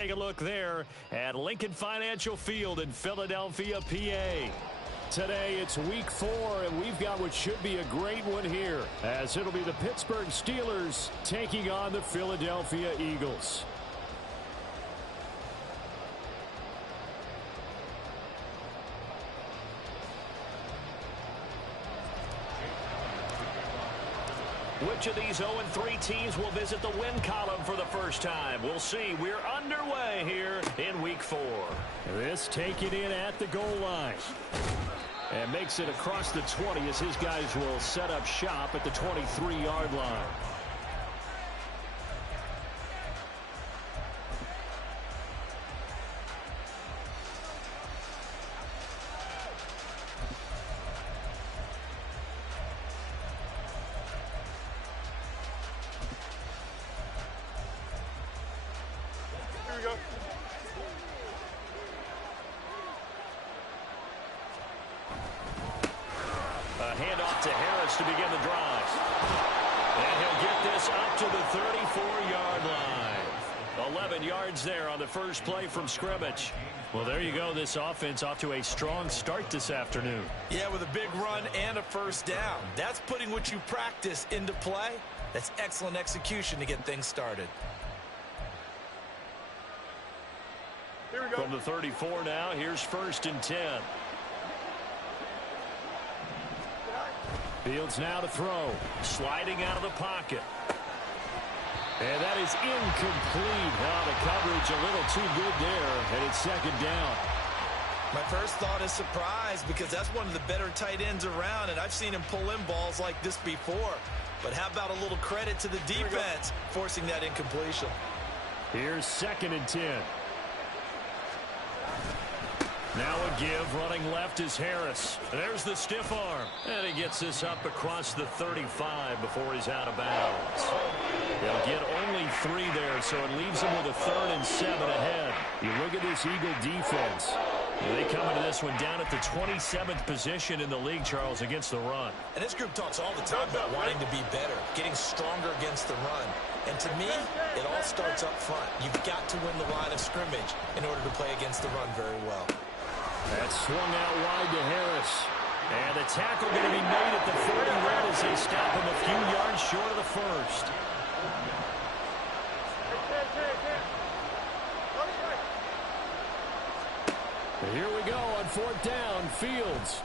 Take a look there at Lincoln Financial Field in Philadelphia, PA. Today it's week 4, and we've got what should be a great one here, as it'll be the Pittsburgh Steelers taking on the Philadelphia Eagles. Which of these 0-3 teams will visit the win column for the first time? We'll see. We're underway here in week 4. This taken in at the goal line. And makes it across the 20 as his guys will set up shop at the 23-yard line. Handoff to Harris to begin the drive. And he'll get this up to the 34-yard line. 11 yards there on the first play from scrimmage. Well, there you go. This offense off to a strong start this afternoon. Yeah, with a big run and a first down. That's putting what you practice into play. That's excellent execution to get things started. Here we go. From the 34 now, here's 1st and 10. Fields now to throw. Sliding out of the pocket. And that is incomplete. Now the coverage a little too good there, and it's 2nd down. My first thought is surprise, because that's one of the better tight ends around, and I've seen him pull in balls like this before. But how about a little credit to the defense forcing that incompletion? Here's 2nd and 10. Now a give, running left is Harris. There's the stiff arm. And he gets this up across the 35 before he's out of bounds. They'll get only 3 there, so it leaves him with a 3rd and 7 ahead. You look at this Eagle defense. They come into this one down at the 27th position in the league, Charles, against the run. And this group talks all the time about wanting to be better, getting stronger against the run. And to me, it all starts up front. You've got to win the line of scrimmage in order to play against the run very well. That's swung out wide to Harris. And the tackle going to be made at the 40 red as they stop him a few yards short of the first. And here we go on 4th down. Fields.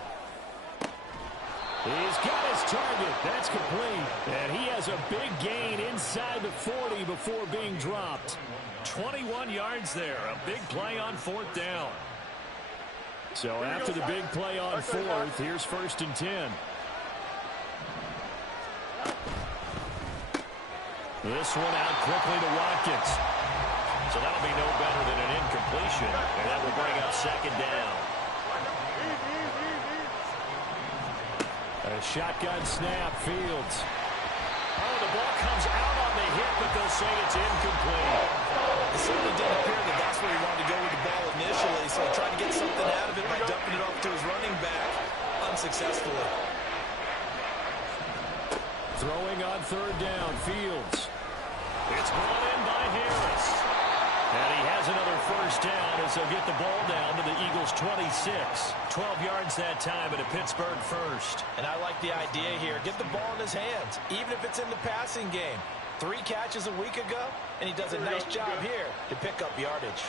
He's got his target. That's complete. And he has a big gain inside the 40 before being dropped. 21 yards there. A big play on 4th down. So after the big play on 4th, here's 1st and 10. This one out quickly to Watkins. So that'll be no better than an incompletion. And that will bring up 2nd down. A shotgun snap, Fields. Oh, the ball comes out on the hit, but they'll say it's incomplete. It certainly didn't appear that that's where he wanted to go with the ball initially, so he tried to get something out of it by dumping it off to his running back unsuccessfully. Throwing on 3rd down, Fields. It's brought in by Harris. And he has another first down as they'll get the ball down to the Eagles' 26. 12 yards that time at a Pittsburgh first. And I like the idea here. Get the ball in his hands, even if it's in the passing game. 3 catches a week ago, and he does a nice job here to pick up yardage.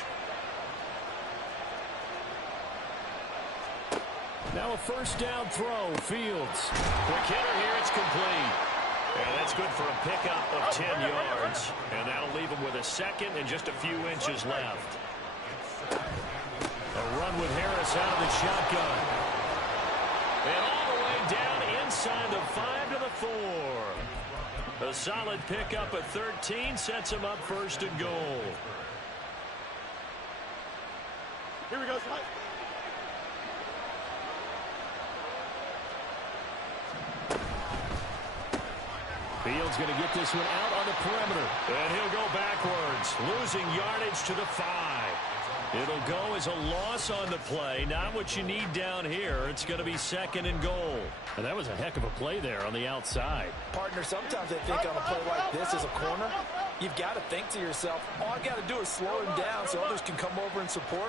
Now a first down throw, Fields. Quick hitter here, it's complete. And that's good for a pickup of 10 yards. And that'll leave him with a 2nd and just a few inches left. A run with Harris out of the shotgun. And all the way down inside the 5 to the 4. A solid pickup at 13 sets him up 1st and goal. Here we go. Fields going to get this one out on the perimeter. And he'll go backwards, losing yardage to the 5. It'll go as a loss on the play. Not what you need down here. It's going to be 2nd and goal. And that was a heck of a play there on the outside. Partner, sometimes I think on a play like this as a corner, You've got to think to yourself, all I got to do is slow him down so others can come over and support.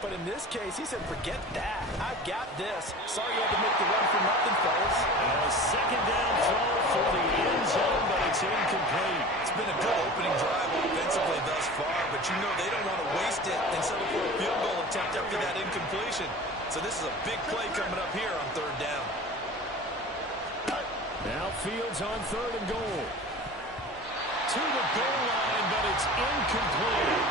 But in this case, he said, forget that. I've got this. Sorry you had to make the run for nothing, fellas. A second down throw for the end zone, but it's incomplete. It's been a good opening drive offensively thus far, but you know they don't want to waste it and settle for a field goal attempt after that incompletion. So this is a big play coming up here on third down. Now Fields on third and goal. To the goal line, but it's incomplete.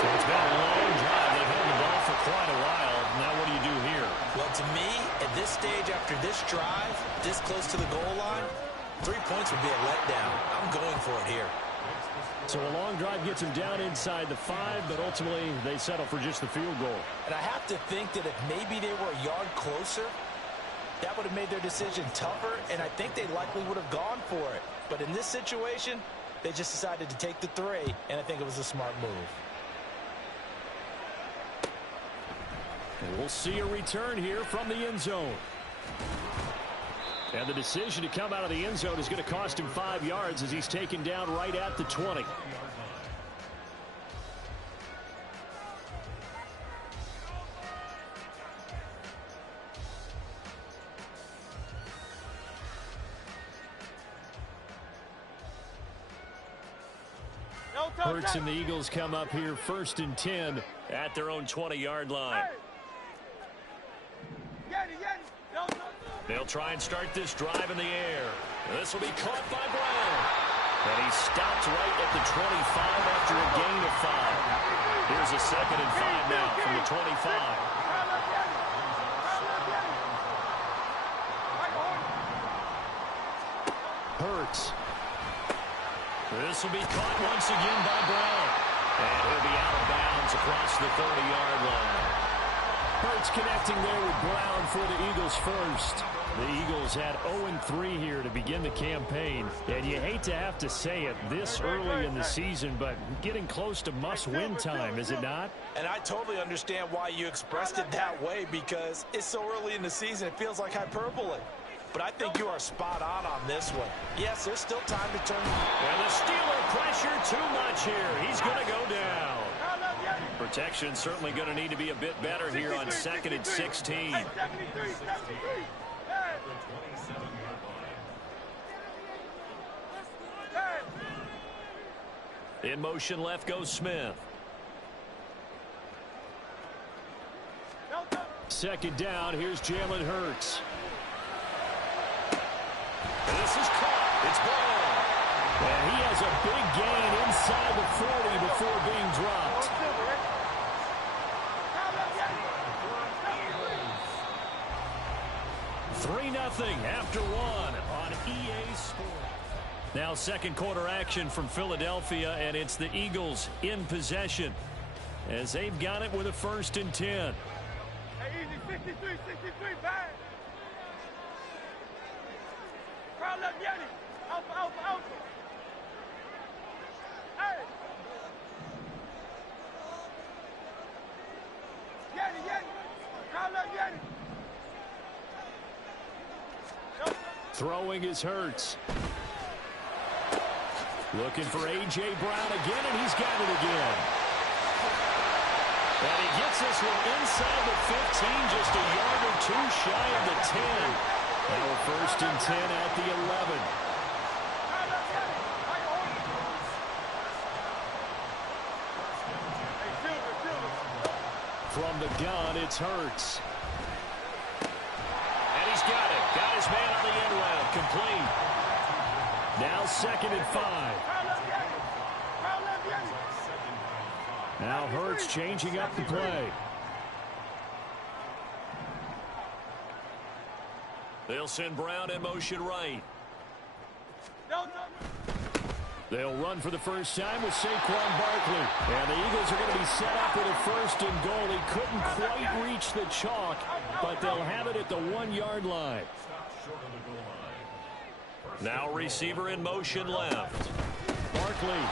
So it's been a long drive. They've held the ball for quite a while. Now what do you do here? Well, to me, at this stage after this drive, this close to the goal line, 3 points would be a letdown. I'm going for it here. So a long drive gets them down inside the 5, but ultimately they settle for just the field goal. And I have to think that if maybe they were a yard closer, that would have made their decision tougher, and I think they likely would have gone for it. But in this situation, they just decided to take the 3, and I think it was a smart move. And we'll see a return here from the end zone. And the decision to come out of the end zone is going to cost him 5 yards as he's taken down right at the 20. Hurts and the Eagles come up here first and 10 at their own 20-yard line. They'll try and start this drive in the air. This will be caught by Brown. And he stopped right at the 25 after a gain of 5. Here's a second and 5 now from the 25. Hurts. This will be caught once again by Brown. And he'll be out of bounds across the 30-yard line. Hurts connecting there with Brown for the Eagles first. The Eagles had 0-3 here to begin the campaign. And you hate to have to say it this early in the season, but getting close to must-win time, is it not? And I totally understand why you expressed it that way, because it's so early in the season, it feels like hyperbole. But I think you are spot on this one. Yes, there's still time to turn. And the Steeler pressure too much here. He's going to go down. Protection certainly going to need to be a bit better here on 2nd and 16. In motion left goes Smith. Second down, here's Jalen Hurts. This is caught. It's ball. And he has a big gain inside the 40 before being dropped. Three 3-0 after one on EA Sports. Now second quarter action from Philadelphia, and it's the Eagles in possession as they've got it with a 1st and 10. Hey, easy, 63, bang. Crowd left Yeti. Alpha. Hey. Yeti. Crowd left Yeti. Throwing is Hurts. Looking for A.J. Brown again, and he's got it again. And he gets this one inside the 15, just a yard or two shy of the 10. Now a 1st and 10 at the 11. From the gun, it's Hurts. And he's got it. Got his man on the end route. Complete. Now 2nd and 5. Now Hurts changing up the play. They'll send Brown in motion right. They'll run for the first time with Saquon Barkley. And the Eagles are going to be set up with a 1st and goal. He couldn't quite reach the chalk, but they'll have it at the 1-yard line. Now receiver in motion left. Barkley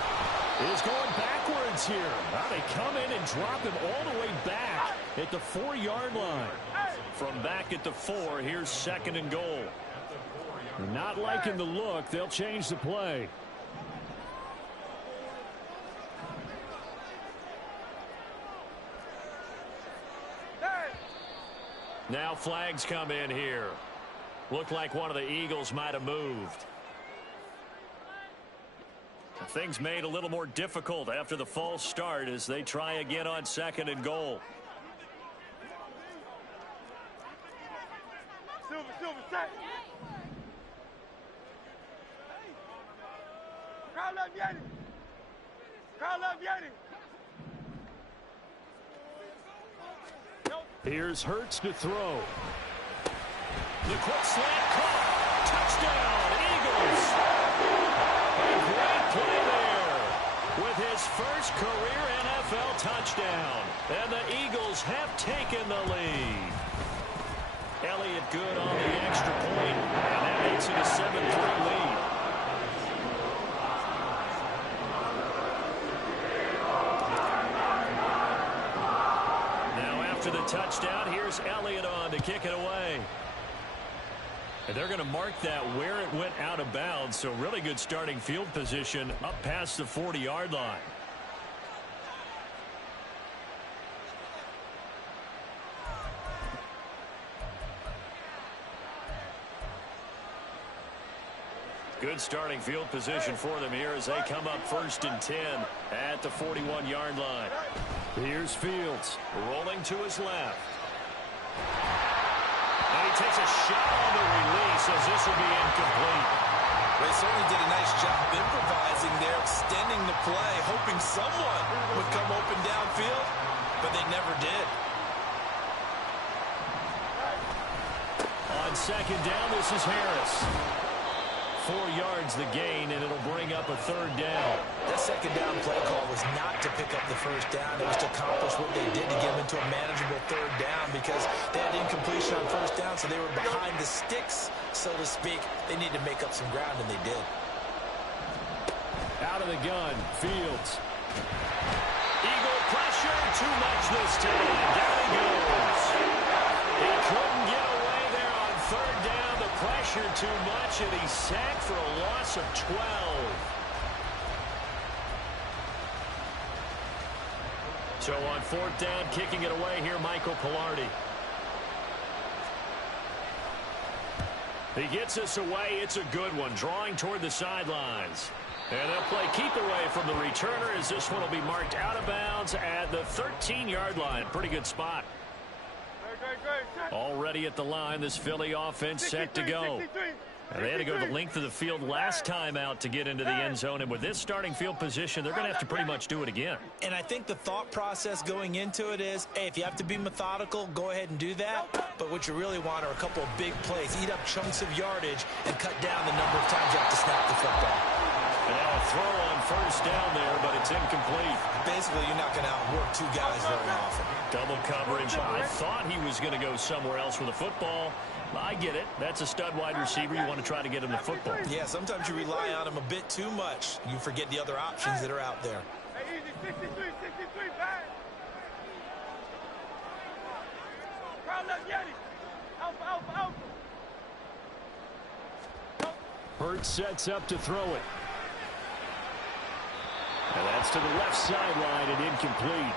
is going backwards here. Now they come in and drop him all the way back at the 4-yard line. From back at the 4, here's 2nd and goal. Not liking the look. They'll change the play. Now flags come in here. Looked like one of the Eagles might have moved. Things made a little more difficult after the false start as they try again on 2nd and goal. Silver, set. Call up Yeti. Call up Yeti. Here's Hurts to throw. The quick slant caught. Touchdown, Eagles. A great play there with his first career NFL touchdown. And the Eagles have taken the lead. Elliott good on the extra point, and that makes it a 7-3 lead. Now after the touchdown, here's Elliott on to kick it away. And they're going to mark that where it went out of bounds, so really good starting field position up past the 40-yard line. Good starting field position for them here as they come up 1st and 10 at the 41-yard line. Here's Fields rolling to his left. And he takes a shot on the release as this will be incomplete. They certainly did a nice job improvising there, extending the play, hoping someone would come open downfield, but they never did. On 2nd down, this is Harris. 4 yards the gain, and it'll bring up a 3rd down. That 2nd down play call was not to pick up the 1st down. It was to accomplish what they did to get them into a manageable 3rd down because they had incompletion on 1st down, so they were behind the sticks, so to speak. They needed to make up some ground, and they did. Out of the gun, Fields. Eagle pressure, too much this time. Down he goes. He couldn't get away there on 3rd down. The pressure too much, and he's sacked for a loss of 12. So on 4th down, kicking it away here, Michael Pilardi. He gets us away. It's a good one, drawing toward the sidelines. And they'll play keep away from the returner as this one will be marked out of bounds at the 13-yard line. Pretty good spot. Already at the line, this Philly offense set to go. And they had to go the length of the field last time out to get into the end zone. And with this starting field position, they're going to have to pretty much do it again. And I think the thought process going into it is, hey, if you have to be methodical, go ahead and do that. But what you really want are a couple of big plays, eat up chunks of yardage, and cut down the number of times you have to snap the football. And now a throw on 1st down there, but it's incomplete. Basically, you're not going to outwork 2 guys very often. Double coverage. I thought he was going to go somewhere else with the football. I get it. That's a stud wide receiver. You want to try to get him the football. Yeah, sometimes you rely on him a bit too much. You forget the other options that are out there. Hey, easy, 63, bang. Call up Yeti. Alpha. Hurts sets up to throw it. And that's to the left sideline and incomplete.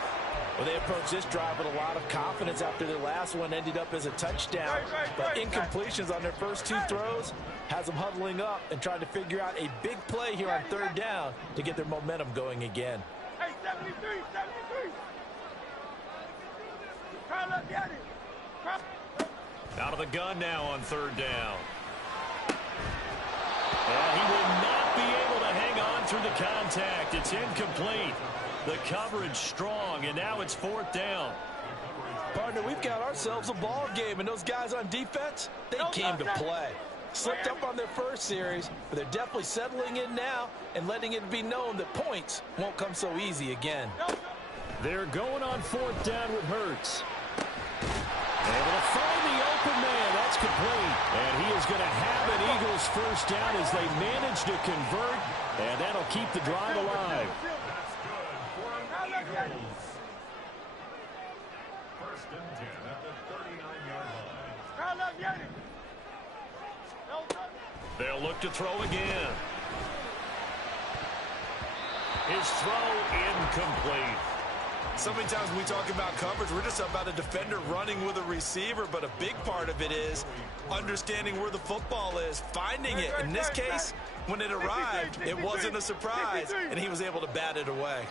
Well, they approached this drive with a lot of confidence after their last one ended up as a touchdown. But incompletions on their first 2 throws has them huddling up and trying to figure out a big play here on 3rd down to get their momentum going again. Hey, 73. Call up Yeti. Out of the gun now on 3rd down. And he will not be able to hang on through the contact. It's incomplete. The coverage strong, and now it's 4th down. Partner, we've got ourselves a ball game, and those guys on defense, they came to play. Slipped up on their first series, but they're definitely settling in now and letting it be known that points won't come so easy again. They're going on 4th down with Hurts. Able to find the open man. That's complete. And he is going to have an Eagles 1st down as they manage to convert, and that'll keep the drive alive. 1st and 10 at the 39-yard line. Call up Yeti. They'll look to throw again. His throw incomplete. So many times when we talk about coverage, we're just about a defender running with a receiver, but a big part of it is understanding where the football is, finding it. In this case, when it arrived, it wasn't a surprise, and he was able to bat it away.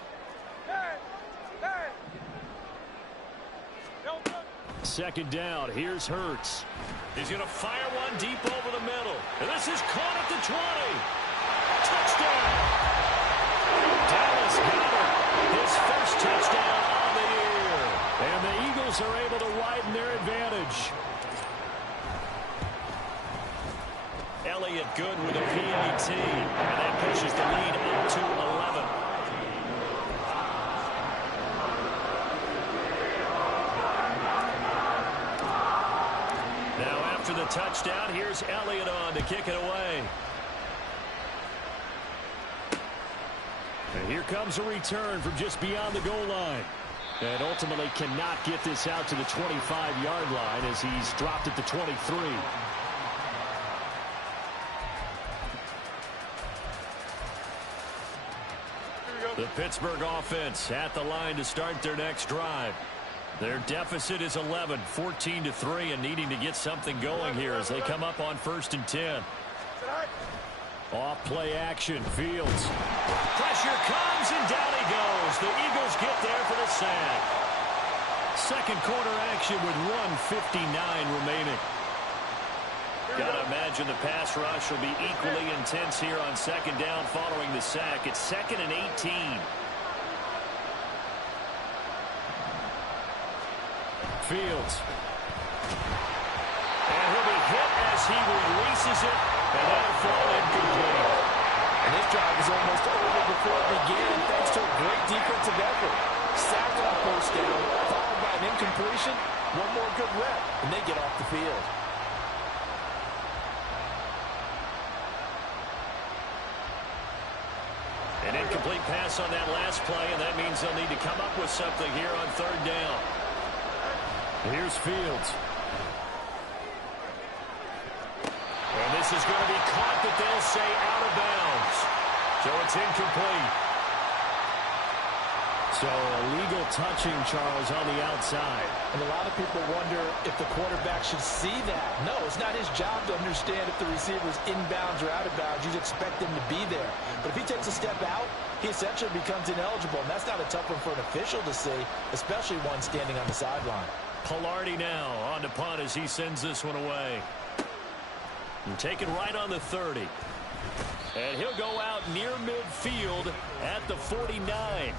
Second down, here's Hurts. He's going to fire one deep over the middle. And this is caught at the 20. Touchdown! Dallas got it. His first touchdown on the year. And the Eagles are able to widen their advantage. Elliott good with a PIT. And that pushes the lead up to 11. After the touchdown, here's Elliott on to kick it away. And here comes a return from just beyond the goal line. And ultimately cannot get this out to the 25-yard line as he's dropped at the 23. The Pittsburgh offense at the line to start their next drive. Their deficit is 11, 14-3, and needing to get something going here as they come up on 1st and 10. Off play action, Fields. Pressure comes, and down he goes. The Eagles get there for the sack. Second quarter action with 1:59 remaining. Gotta imagine the pass rush will be equally intense here on second down following the sack. It's 2nd and 18. Fields. And he'll be hit as he releases it, and that'll fall incomplete. And this drive is almost over before it began thanks to a great defensive effort. Sacked on first down, followed by an incompletion. One more good rep, and they get off the field. An incomplete pass on that last play, and that means they'll need to come up with something here on 3rd down. Here's Fields. And this is going to be caught, but they'll say out of bounds. So it's incomplete. So a legal touching, Charles, on the outside. And a lot of people wonder if the quarterback should see that. No, it's not his job to understand if the receiver's inbounds or out of bounds. You'd expect him to be there. But if he takes a step out, he essentially becomes ineligible. And that's not a tough one for an official to see, especially one standing on the sideline. Pilardi now on to punt as he sends this one away. And taken right on the 30. And he'll go out near midfield at the 49.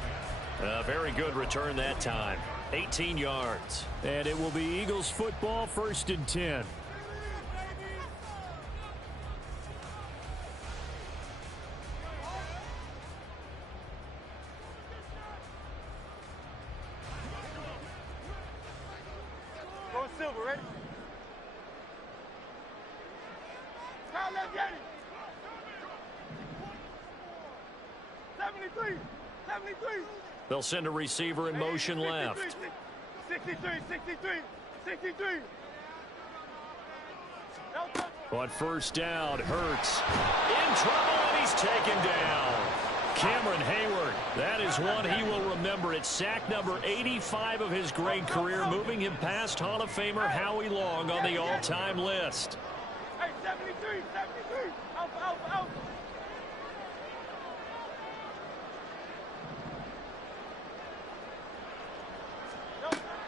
A very good return that time. 18 yards. And it will be Eagles football, 1st and 10. Silver, ready? Kyle, let's get it. 73, 73. They'll send a receiver in motion left. 63, 63, 63. On 1st down, Hurts in trouble, and he's taken down. Cameron Hayward, that is one he will remember. It's sack number 85 of his great career, moving him past Hall of Famer Howie Long on the all-time list. Hey, 73, 73. Out.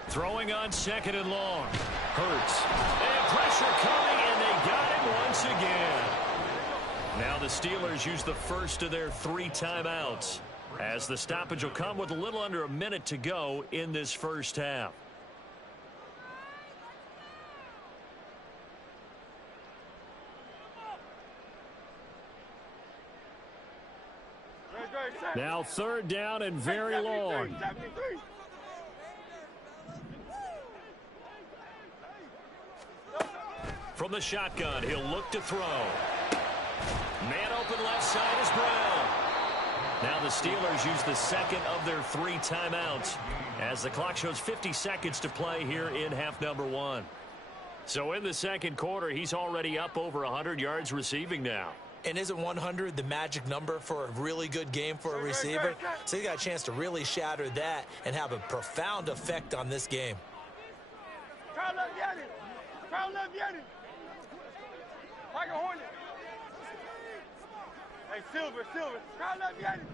Throwing on 2nd and long. Hurts. And pressure coming, and they got him once again. Now the Steelers use the first of their 3 timeouts, as the stoppage will come with a little under a minute to go in this first half. Now 3rd down and very long. From the shotgun, he'll look to throw. Man open left side is Brown. Now the Steelers use the second of their 3 timeouts as the clock shows 50 seconds to play here in half number 1. So in the second quarter, he's already up over 100 yards receiving now. And isn't 100 the magic number for a really good game for a receiver? So he got a chance to really shatter that and have a profound effect on this game. Crowd up, get it. Crowd up, get it. Like a hornet. Hey, Silver. Crowd up, get it.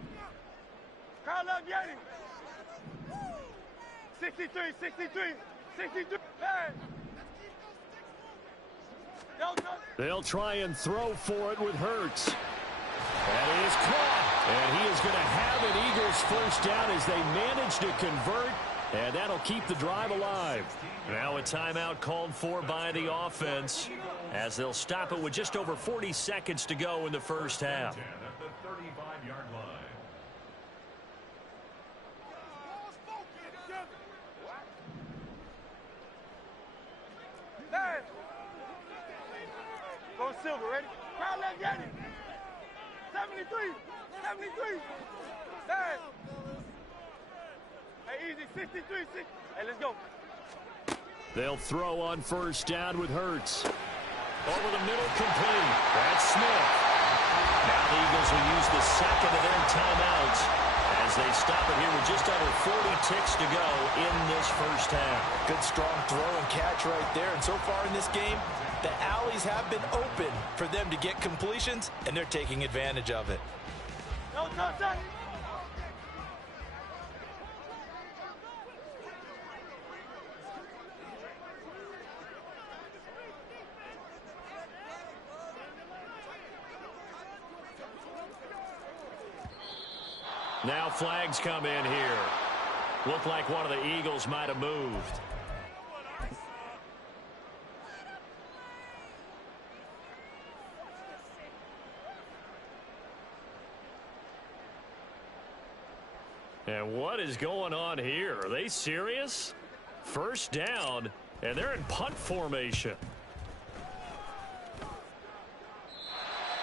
Crowd up, get it. 63. Hey. They'll try and throw for it with Hurts. That is caught. And he is going to have an Eagles first down as they manage to convert. And that'll keep the drive alive. Now a timeout called for by the offense as they'll stop it with just over 40 seconds to go in the first half. At the 35-yard line. Hey. Go Silver, ready? Crowd left, get it. 73. Hey. Hey, easy, 63. Hey, let's go. They'll throw on first down with Hurts. Over the middle, complete. That's Smith. Now the Eagles will use the second of their timeouts as they stop it here with just under 40 ticks to go in this first half. Good strong throw and catch right there. And so far in this game, the alleys have been open for them to get completions, and they're taking advantage of it. No. Now flags come in here. Looked like one of the Eagles might have moved. And what is going on here? Are they serious? First down, and they're in punt formation.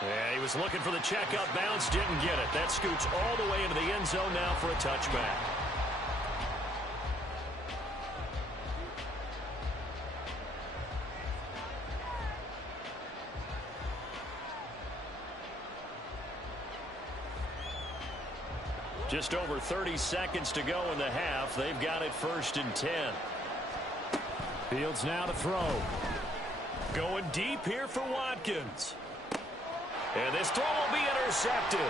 Yeah, he was looking for the checkup bounce, didn't get it. That scoots all the way into the end zone now for a touchback. Just over 30 seconds to go in the half. They've got it 1st and 10. Fields now to throw. Going deep here for Watkins. And this throw will be intercepted.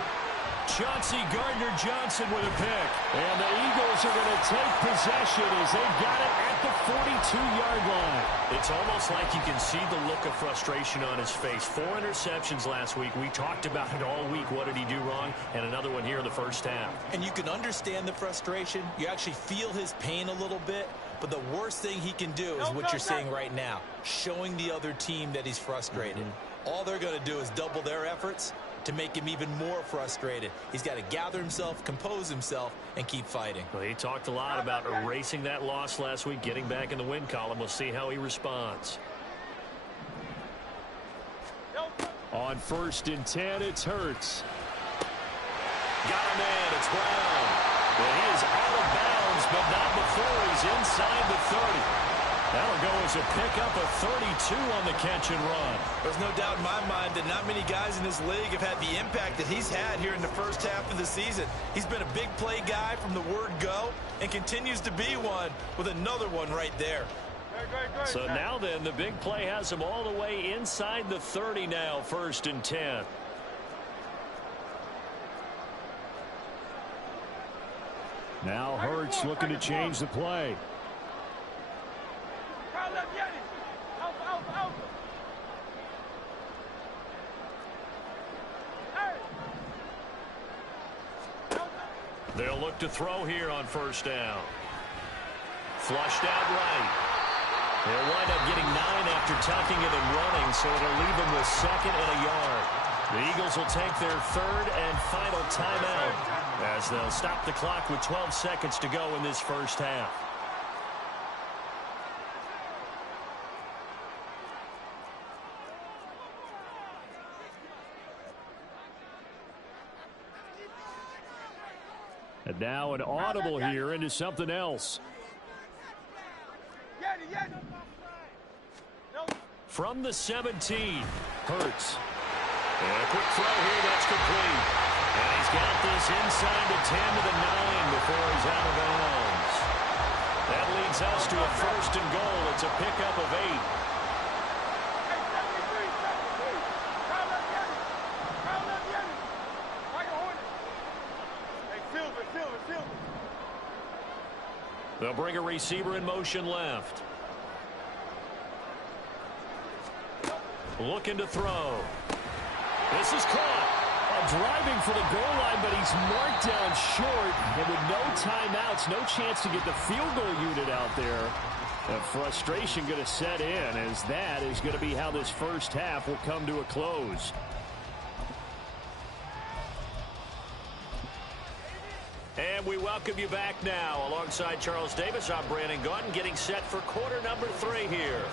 Chauncey Gardner-Johnson with a pick. And the Eagles are going to take possession as they've got it at the 42-yard line. It's almost like you can see the look of frustration on his face. 4 interceptions last week. We talked about it all week. What did he do wrong? And another one here in the first half. And you can understand the frustration. You actually feel his pain a little bit. But the worst thing he can do is what you're seeing right now, showing the other team that he's frustrated. All they're going to do is double their efforts to make him even more frustrated. He's got to gather himself, compose himself, and keep fighting. Well, he talked a lot about erasing that loss last week, getting back in the win column. We'll see how he responds. On 1st and 10, it's Hurts. Got him in. It's Brown. And he is out of bounds, but not before he's inside the 30. That'll go as a pickup of 32 on the catch and run. There's no doubt in my mind that not many guys in this league have had the impact that he's had here in the first half of the season. He's been a big play guy from the word go and continues to be one with another one right there. So now then, the big play has him all the way inside the 30 now, 1st and 10. Now Hurts looking to change the play. They'll look to throw here on 1st down. Flushed out right. They'll wind up getting 9 after tucking it and running, so it'll leave them with 2nd and a yard. The Eagles will take their 3rd and final timeout as they'll stop the clock with 12 seconds to go in this first half. And now an audible here into something else. From the 17, Hurts. And a quick throw here, that's complete. And he's got this inside the 10 to the 9 before he's out of bounds. That leads us to a first and goal. It's a pickup of 8. They'll bring a receiver in motion left. Looking to throw. This is caught. Driving for the goal line, but he's marked down short. And with no timeouts, no chance to get the field goal unit out there. The frustration going to set in, as that is going to be how this first half will come to a close. And we welcome you back now. Alongside Charles Davis, I'm Brandon Gaudin, getting set for quarter number 3 here.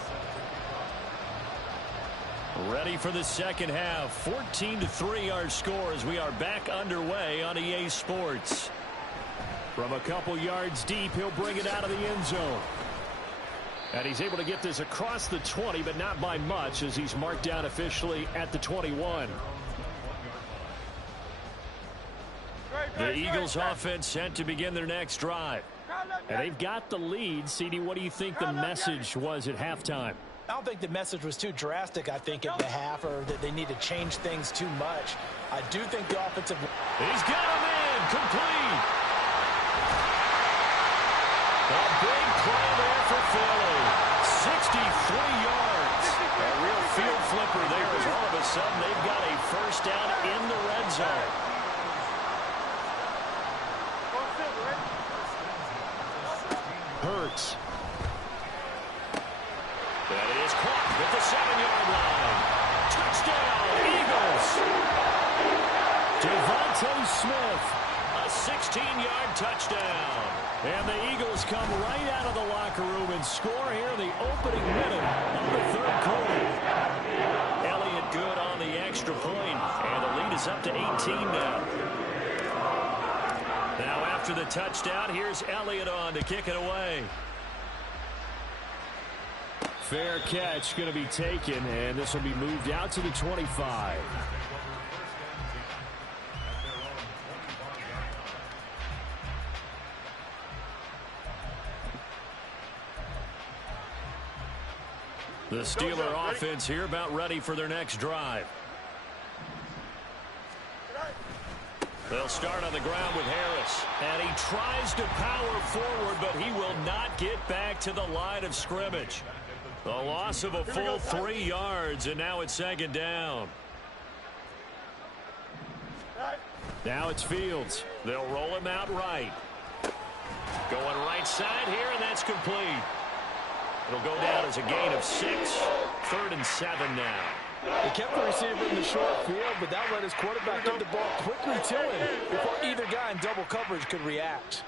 Ready for the second half. 14-3 our score as we are back underway on EA Sports. From a couple yards deep, he'll bring it out of the end zone. And he's able to get this across the 20, but not by much, as he's marked down officially at the 21. The Eagles offense set to begin their next drive. And they've got the lead. CD, what do you think the message was at halftime? I don't think the message was too drastic, I think, at the half, or that they need to change things too much. I do think the offensive... He's got him in. Complete. A big play there for Philly. 63 yards. A real field flipper there, as all of a sudden they've got a first down in the red zone. Hurts. That is caught at the 7-yard line. Touchdown, Eagles. Devontae Smith. A 16-yard touchdown. And the Eagles come right out of the locker room and score here in the opening minute of the third quarter. Elliott good on the extra point, and the lead is up to 18 now. Now after the touchdown, here's Elliott on to kick it away. Fair catch going to be taken, and this will be moved out to the 25. The Steeler offense here about ready for their next drive. They'll start on the ground with Harris. And he tries to power forward, but he will not get back to the line of scrimmage. The loss of a full 3 yards, and now it's second down. Now it's Fields. They'll roll him out right. Going right side here, and that's complete. It'll go down as a gain of 6. 3rd and 7 now. They kept the receiver in the short field, but that let his quarterback get the ball quickly to him before either guy in double coverage could react.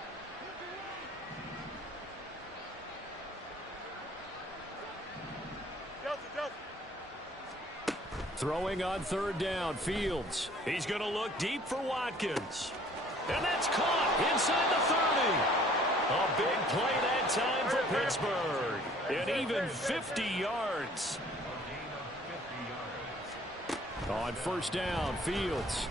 Throwing on 3rd down, Fields. He's going to look deep for Watkins. And that's caught inside the 30. A big play that time for Pittsburgh. And even 50 yards. On 1st down, Fields.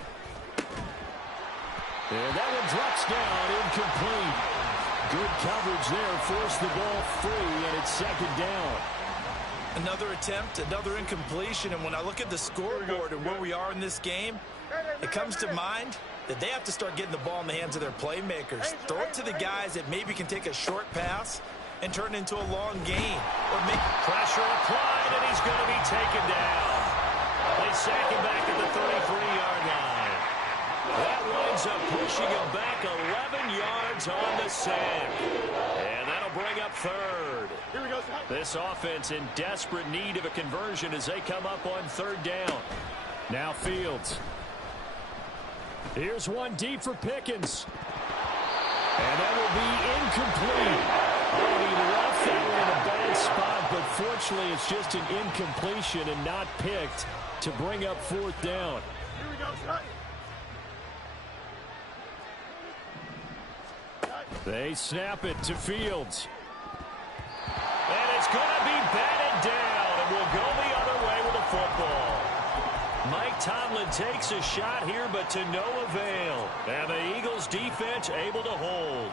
And that one drops down, incomplete. Good coverage there, forced the ball free, and it's 2nd down. Another attempt, another incompletion, and when I look at the scoreboard and where we are in this game, it comes to mind that they have to start getting the ball in the hands of their playmakers. Throw it to the guys that maybe can take a short pass and turn it into a long gain. Or make pressure applied, and he's going to be taken down. They sack him back at the 33-yard line. That winds up pushing him back 11 yards on the sack. And that'll bring up 3rd. Here we go. This offense in desperate need of a conversion as they come up on 3rd down. Now Fields. Here's one deep for Pickens. And that will be incomplete. Oh, he left that one in a bad spot, but fortunately it's just an incompletion and not picked to bring up 4th down. Here we go, shot. They snap it to Fields. And it's going to be batted down, and we'll go the other way with the football. Mike Tomlin takes a shot here, but to no avail. And the Eagles defense able to hold.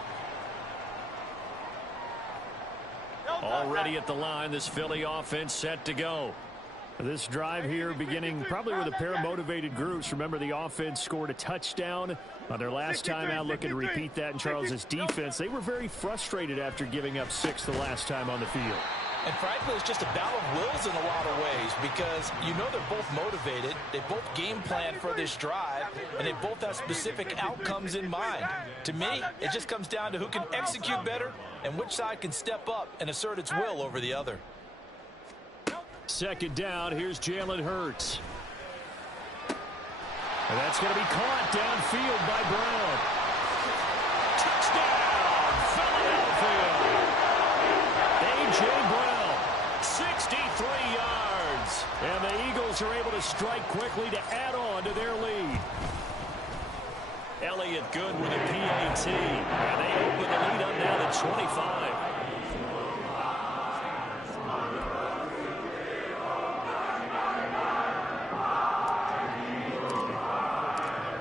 Already at the line, this Philly offense set to go. This drive here beginning probably with a pair of motivated groups. Remember, the offense scored a touchdown on their last time out. Looking to repeat that in Charles's defense. They were very frustrated after giving up 6 the last time on the field. And frankly, it's just a battle of wills in a lot of ways because you know they're both motivated. They both game plan for this drive, and they both have specific outcomes in mind. To me, it just comes down to who can execute better and which side can step up and assert its will over the other. Second down, here's Jalen Hurts. And that's going to be caught downfield by Brown. Touchdown, Philadelphia. A.J. Brown, 63 yards. And the Eagles are able to strike quickly to add on to their lead. Elliott good with a PAT. And they open the lead up now to 25.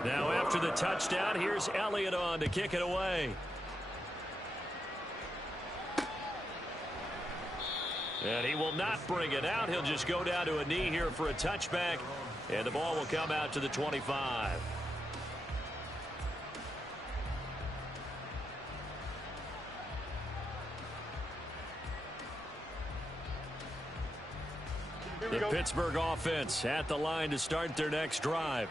Now after the touchdown, here's Elliott on to kick it away. And he will not bring it out. He'll just go down to a knee here for a touchback. And the ball will come out to the 25. The Pittsburgh offense at the line to start their next drive.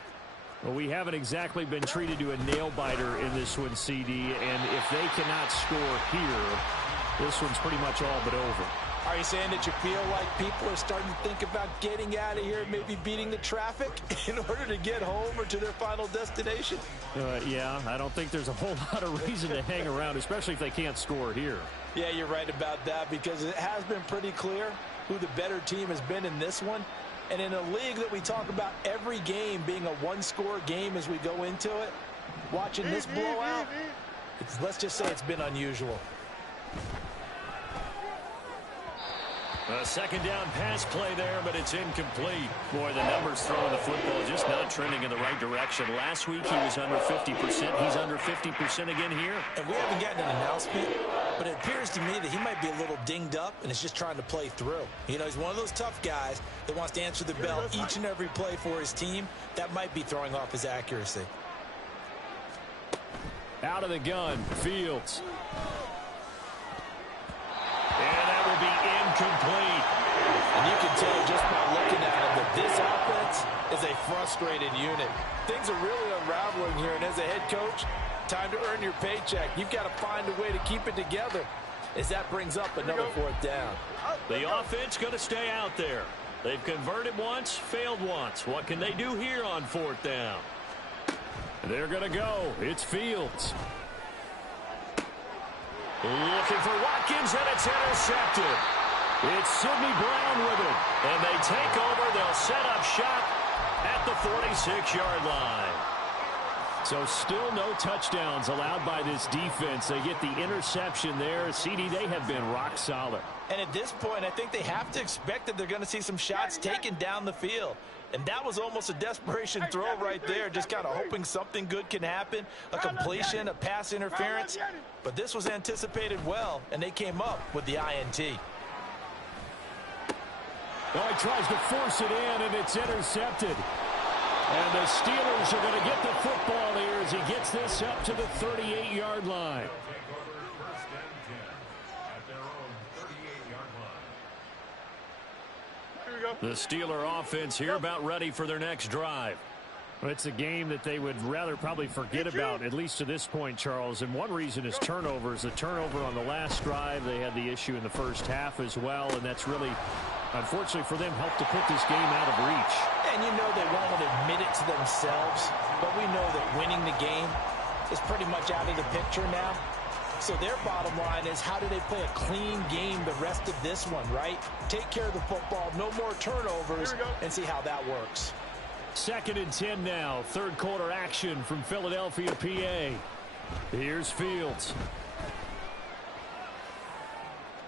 Well, we haven't exactly been treated to a nail-biter in this one, CD, and if they cannot score here, this one's pretty much all but over. Are you saying that you feel like people are starting to think about getting out of here, maybe beating the traffic in order to get home or to their final destination? Yeah, I don't think there's a whole lot of reason to hang around, especially if they can't score here. Yeah, you're right about that because it has been pretty clear who the better team has been in this one. And in a league that we talk about every game being a one-score game as we go into it, watching this blowout, let's just say it's been unusual. A second down pass play there, but it's incomplete. Boy, the numbers throwing the football just not trending in the right direction. Last week he was under 50%. He's under 50% again here. And we haven't gotten an announcement, but it appears to me that he might be a little dinged up and is just trying to play through. You know, he's one of those tough guys that wants to answer the bell each and every play for his team. That might be throwing off his accuracy. Out of the gun, Fields. And that will be incomplete. And you can tell just by looking at him that this offense is a frustrated unit. Things are really unraveling here, and as a head coach, time to earn your paycheck. You've got to find a way to keep it together as that brings up another fourth down. The offense going to stay out there. They've converted once, failed once. What can they do here on fourth down? They're going to go. It's Fields. Looking for Watkins, and it's intercepted. It's Sidney Brown with it. And they take over. They'll set up shop at the 46-yard line. So still no touchdowns allowed by this defense. They get the interception there. CD, they have been rock solid. And at this point, I think they have to expect that they're going to see some shots taken down the field. And that was almost a desperation throw right there, just kind of hoping something good can happen, a completion, a pass interference. But this was anticipated well, and they came up with the INT. Oh, he tries to force it in, and it's intercepted. And the Steelers are going to get the football here as he gets this up to the 38-yard line. The Steeler offense here about ready for their next drive. Well, it's a game that they would rather probably forget about, at least to this point, Charles. And one reason is turnovers. A turnover on the last drive. They had the issue in the first half as well, and that's really, unfortunately for them, helped to put this game out of reach. And you know they won't admit it to themselves, but we know that winning the game is pretty much out of the picture now. So their bottom line is, how do they play a clean game the rest of this one, right? Take care of the football, no more turnovers, and see how that works. 2nd and 10 now. Third quarter action from Philadelphia, PA. Here's Fields.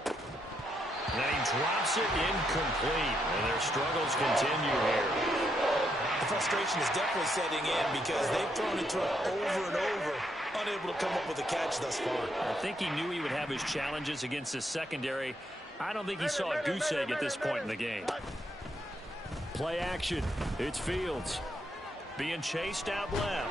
And he drops it incomplete, and their struggles continue here. The frustration is definitely setting in because they've thrown it to him over and over, unable to come up with a catch thus far. I think he knew he would have his challenges against his secondary. I don't think he saw a goose egg at this point in the game. Play action. It's Fields. Being chased out left.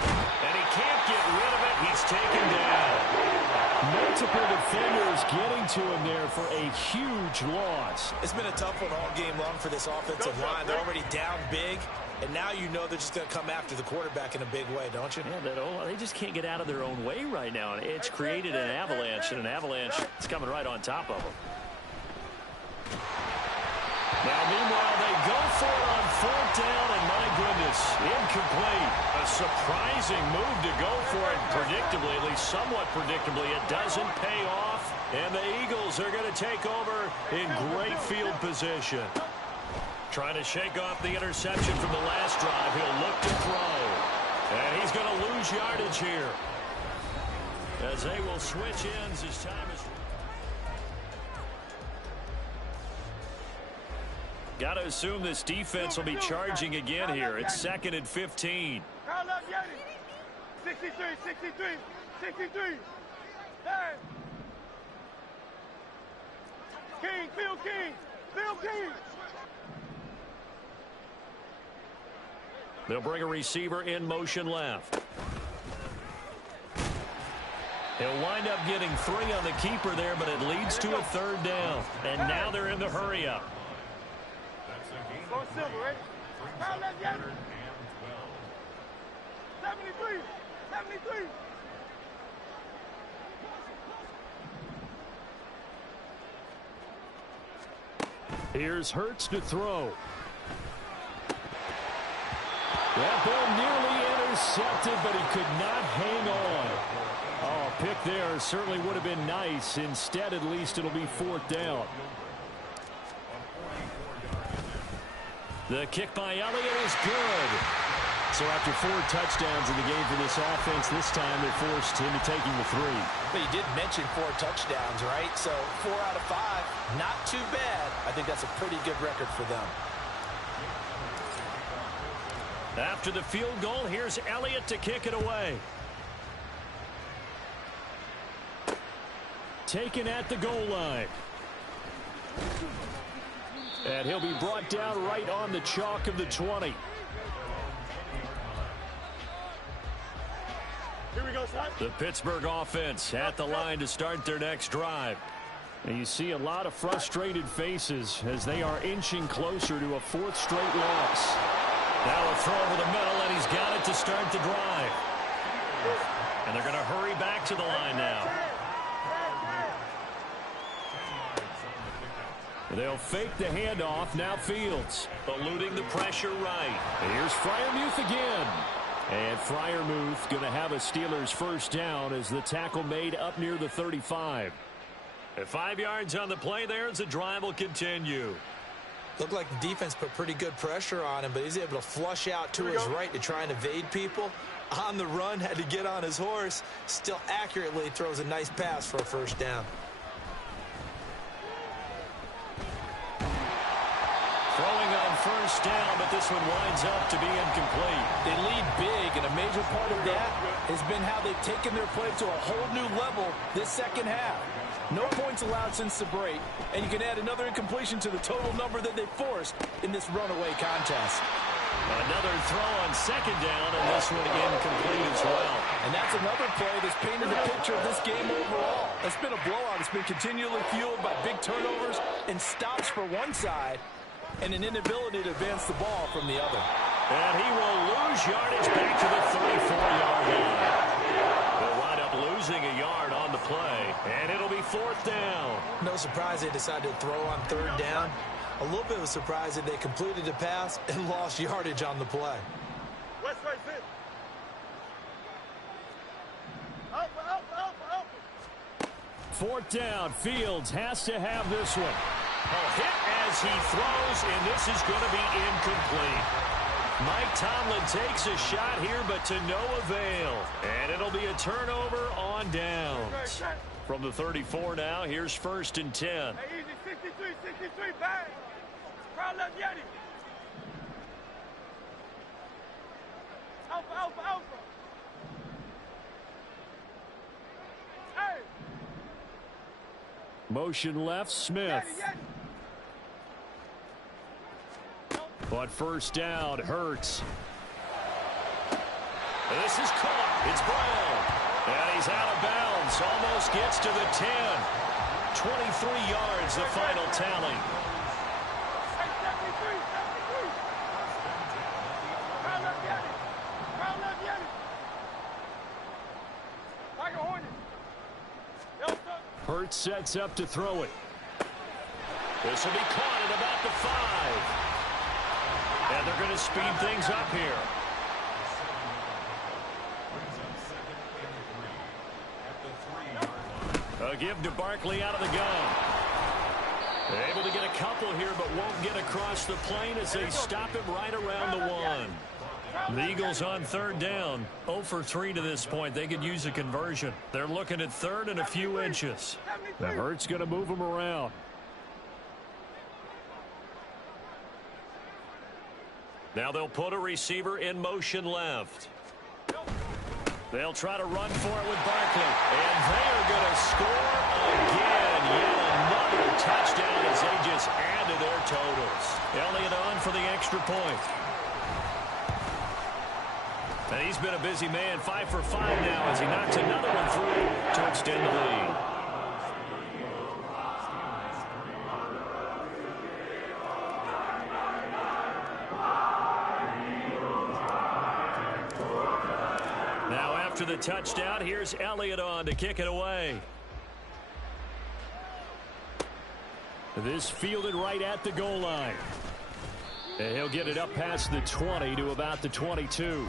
And he can't get rid of it. He's taken down. Multiple defenders getting to him there for a huge loss. It's been a tough one all game long for this offensive line. They're already down big, and now you know they're just going to come after the quarterback in a big way, don't you? Yeah, they just can't get out of their own way right now. And it's created an avalanche, and an avalanche is coming right on top of them. Now, meanwhile, they go for it on 4th down, and my goodness, incomplete. A surprising move to go for it predictably, at least somewhat predictably. It doesn't pay off, and the Eagles are going to take over in great field position. Trying to shake off the interception from the last drive. He'll look to throw, and he's going to lose yardage here as they will switch ends as time is... Got to assume this defense will be charging again here. It's 2nd and 15. 63, 63, 63. Hey. King, Phil King, Phil King. They'll bring a receiver in motion left. He'll wind up getting 3 on the keeper there, but it leads to a 3rd down. And now they're in the hurry-up. Go silver, right? Crown left, yes. 73, 73. Here's Hurts to throw. That ball nearly intercepted, but he could not hang on. Oh, pick there certainly would have been nice. Instead, at least it'll be 4th down. The kick by Elliott is good. So after 4 touchdowns in the game for this offense, this time they're forced into taking the 3. But you did mention 4 touchdowns, right? So 4 out of 5, not too bad. I think that's a pretty good record for them. After the field goal, here's Elliott to kick it away. Taken at the goal line. And he'll be brought down right on the chalk of the 20. Here we go, son. The Pittsburgh offense at the line to start their next drive. And you see a lot of frustrated faces as they are inching closer to a 4th straight loss. Now a throw over the middle, and he's got it to start the drive. And they're going to hurry back to the line now. They'll fake the handoff. Now Fields eluding the pressure right. Here's Freiermuth again. And Freiermuth going to have a Steelers 1st down as the tackle made up near the 35. At 5 yards on the play there as the drive will continue. Looked like the defense put pretty good pressure on him, but he's able to flush out to his right to try and evade people. On the run, had to get on his horse. Still accurately throws a nice pass for a 1st down. Throwing on 1st down, but this one winds up to be incomplete. They lead big, and a major part of that has been how they've taken their play to a whole new level this 2nd half. No points allowed since the break, and you can add another incompletion to the total number that they forced in this runaway contest. Another throw on 2nd down, and this one incomplete as well. And that's another play that's painted a picture of this game overall. It's been a blowout. It's been continually fueled by big turnovers and stops for one side, and an inability to advance the ball from the other. And he will lose yardage back to the 34-yard line. They'll wind up losing a yard on the play, and it'll be 4th down. No surprise they decided to throw on 3rd down. A little bit of a surprise that they completed the pass and lost yardage on the play. West right fit. Up. 4th down. Fields has to have this one. Hit as he throws, and this is going to be incomplete. Mike Tomlin takes a shot here, but to no avail. And it'll be a turnover on downs. From the 34 now, here's 1st and 10. Hey, easy, 63, bang. Crown left, Yeti. Alpha, alpha, alpha. Hey. Motion left, Smith. But first down, Hurts. This is caught. It's Brown. And he's out of bounds. Almost gets to the 10. 23 yards, the final tally. Hey, 73, 73. Crown left, get it. Crown left, get it. Like a Hornet. Hurts sets up to throw it. This will be caught at about the 5. And they're going to speed things up here. A give to Barkley out of the gun. Able to get a couple here, but won't get across the plane as they stop him right around the 1. The Eagles on third down. 0 for 3 to this point. They could use a conversion. They're looking at third and a few inches. The Hurts going to move them around. Now they'll put a receiver in motion left. They'll try to run for it with Barkley. And they are going to score again. Yet another touchdown as they just add to their totals. Elliott on for the extra point. And he's been a busy man. 5 for 5 now as he knocks another one through to extend the lead. After the touchdown, here's Elliott on to kick it away. This fielded right at the goal line. And he'll get it up past the 20 to about the 22.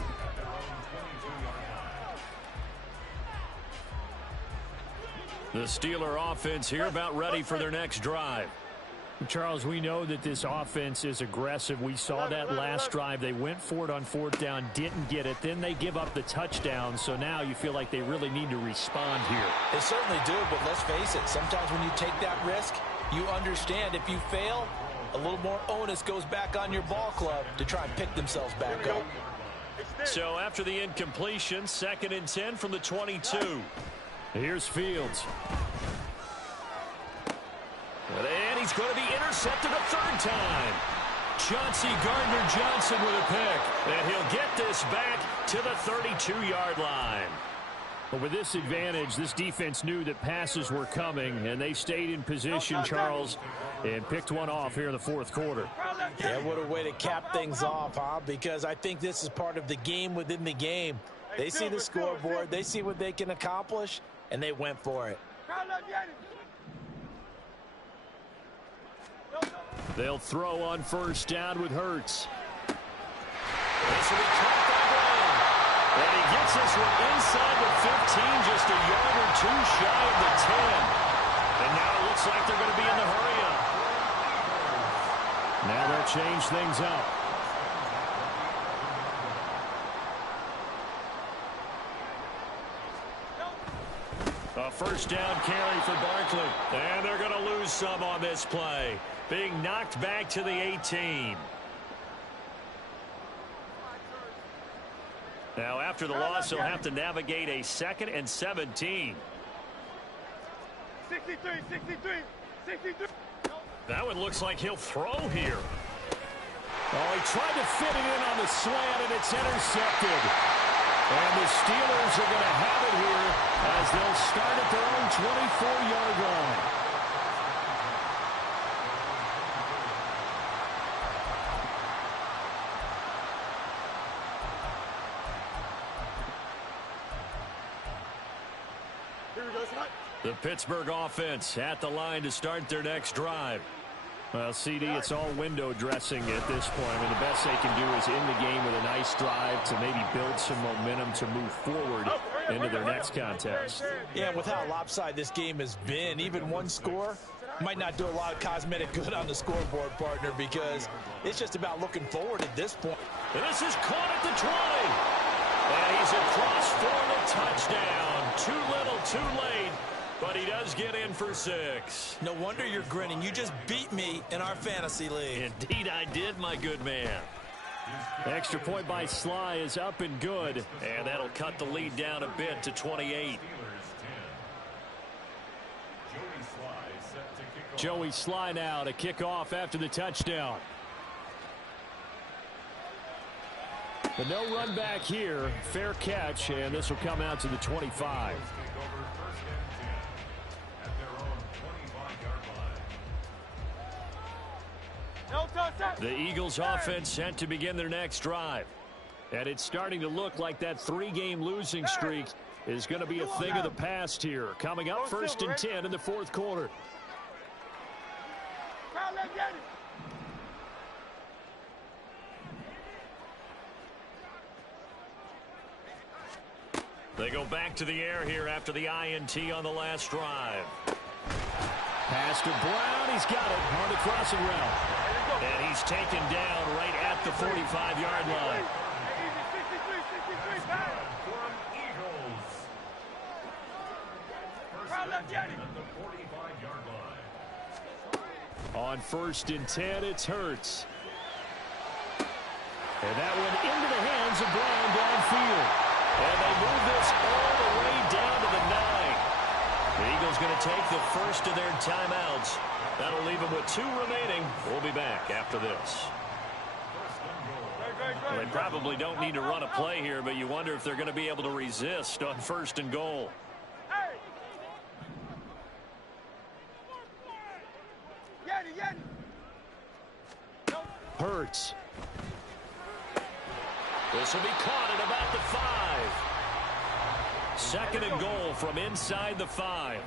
The Steeler offense here about ready for their next drive. Charles, we know that this offense is aggressive. We saw that last drive. They went for it on fourth down, didn't get it. Then they give up the touchdown. So now you feel like they really need to respond here. They certainly do, but let's face it. Sometimes when you take that risk, you understand if you fail, a little more onus goes back on your ball club to try and pick themselves back up. So after the incompletion, 2nd and 10 from the 22. Here's Fields. And he's going to be intercepted a third time. Chauncey Gardner-Johnson with a pick. And he'll get this back to the 32-yard line. But with this advantage, this defense knew that passes were coming, and they stayed in position, Charles, and picked one off here in the fourth quarter. Yeah, what a way to cap things off, huh? Because I think this is part of the game within the game. They see the scoreboard, they see what they can accomplish, and they went for it. They'll throw on first down with Hurts. This will be caught by Brown. And he gets this one inside the 15, just a yard or two shy of the 10. And now it looks like they're going to be in the hurry-up. Now they'll change things up. A first down carry for Barkley. And they're going to lose some on this play. Being knocked back to the 18. Now after the loss, he'll have to navigate a 2nd and 17. 63, 63, 63. That one looks like he'll throw here. Oh, he tried to fit it in on the slant, and it's intercepted. And the Steelers are going to have it here as they'll start at their own 24-yard line. The Pittsburgh offense at the line to start their next drive. Well, CD, it's all window dressing at this point. I mean, the best they can do is end the game with a nice drive to maybe build some momentum to move forward into their next contest. Yeah, with how lopsided this game has been, even one score might not do a lot of cosmetic good on the scoreboard, partner, because it's just about looking forward at this point. And this is caught at the 20. And he's across for the touchdown. Too little, too late. But he does get in for 6. No wonder you're grinning. You just beat me in our fantasy league. Indeed I did, my good man. Extra point by Sly is up and good. And that'll cut the lead down a bit to 28. Joey Sly now to kick off after the touchdown. But no run back here. Fair catch, and this will come out to the 25. The Eagles offense set to begin their next drive. And it's starting to look like that 3-game losing streak is going to be a thing of the past here. Coming up, 1st and 10 in the 4th quarter. They go back to the air here after the INT on the last drive. Pass to Brown. He's got it on the crossing route. And he's taken down right at the 45-yard line. On 1st and 10, it's Hurts. And that one into the hands of Brown downfield. And they move this all the way down to the 9. The Eagles going to take the first of their timeouts. That'll leave them with 2 remaining. We'll be back after this. Well, they probably don't need to run a play here, but you wonder if they're going to be able to resist on 1st and goal. Hurts. This will be caught at about the 5. 2nd and goal from inside the 5.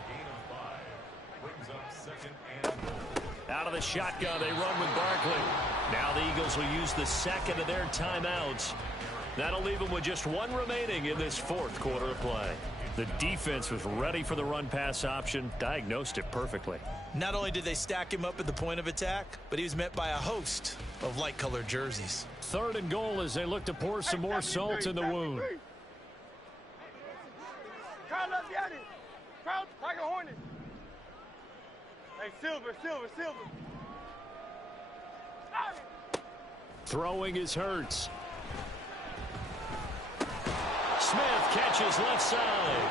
Out of the shotgun, they run with Barkley. Now the Eagles will use the 2nd of their timeouts. That'll leave them with just 1 remaining in this 4th quarter of play. The defense was ready for the run-pass option, diagnosed it perfectly. Not only did they stack him up at the point of attack, but he was met by a host of light-colored jerseys. 3rd and goal as they look to pour some more salt in the wound. Carl up, get it. Carl, Tiger Hornet. Hey, Silver. Throwing is Hurts. Smith catches left side.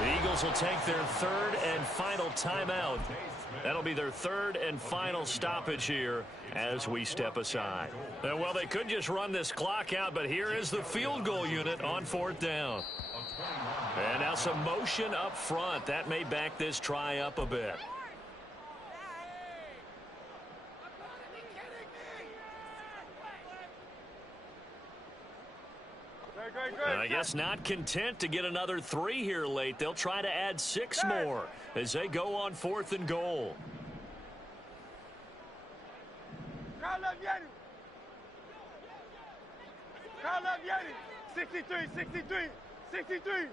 The Eagles will take their 3rd and final timeout. That'll be their 3rd and final stoppage here as we step aside. Well, they could just run this clock out, but here is the field goal unit on 4th down. And now some motion up front. That may back this try up a bit. I guess not content to get another 3 here late. They'll try to add 6 more as they go on 4th and goal. 63.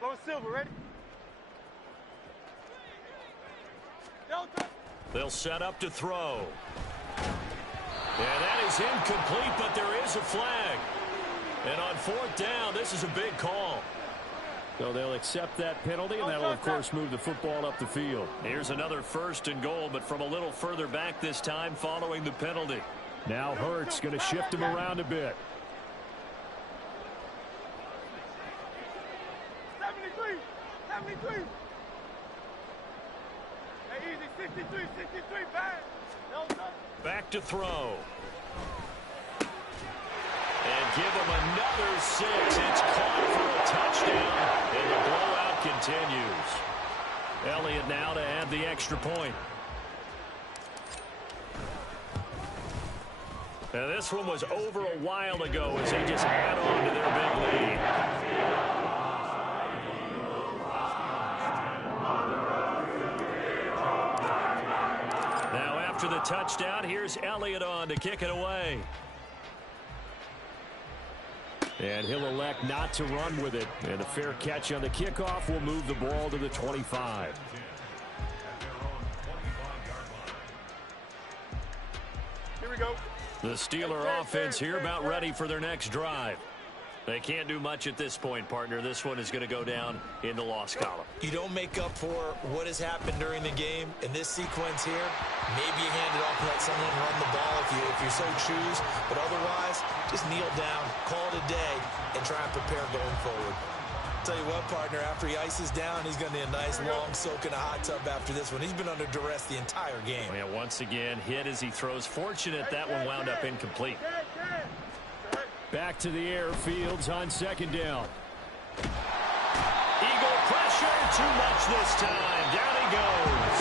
Go Silver, ready? They'll set up to throw. And that is incomplete, but there is a flag. And on 4th down, this is a big call. So they'll accept that penalty, and that'll, of course, move the football up the field. Here's another 1st and goal, but from a little further back this time following the penalty. Now Hurts going to shift him around a bit. 73. Hey, easy, 63, back. Back to throw. And give him another 6. It's caught for a touchdown, and the blowout continues. Elliott now to add the extra point. Now this one was over a while ago as they just add on to their big lead. Now after the touchdown, here's Elliott on to kick it away. And he'll elect not to run with it. And a fair catch on the kickoff will move the ball to the 25. Here we go. The Steeler offense here about ready for their next drive. They can't do much at this point, partner. This one is going to go down in the loss column. You don't make up for what has happened during the game. In this sequence here, maybe you hand it off and let someone run the ball if you so choose. But otherwise, just kneel down, call it a day, and try and prepare going forward. Tell you what, partner, after he ices down, he's going to need a nice long soak in a hot tub after this one. He's been under duress the entire game. Yeah, once again, hit as he throws. Fortunate that one wound up incomplete. Back to the air, Fields on second down. Eagle pressure, too much this time. Down he goes.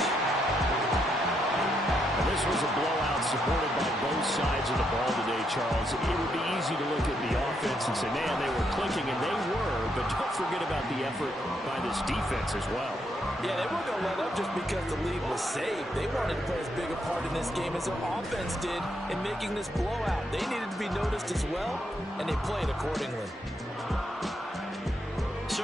And this was a blowout supported by both sides of the ball today, Charles. It would be easy to look at the offense and say, man, they were clicking, and they were, but don't forget about the effort by this defense as well. Yeah, they weren't going to let up just because the lead was saved. They wanted to play as big a part in this game as their offense did in making this blowout. They needed to be noticed as well, and they played accordingly.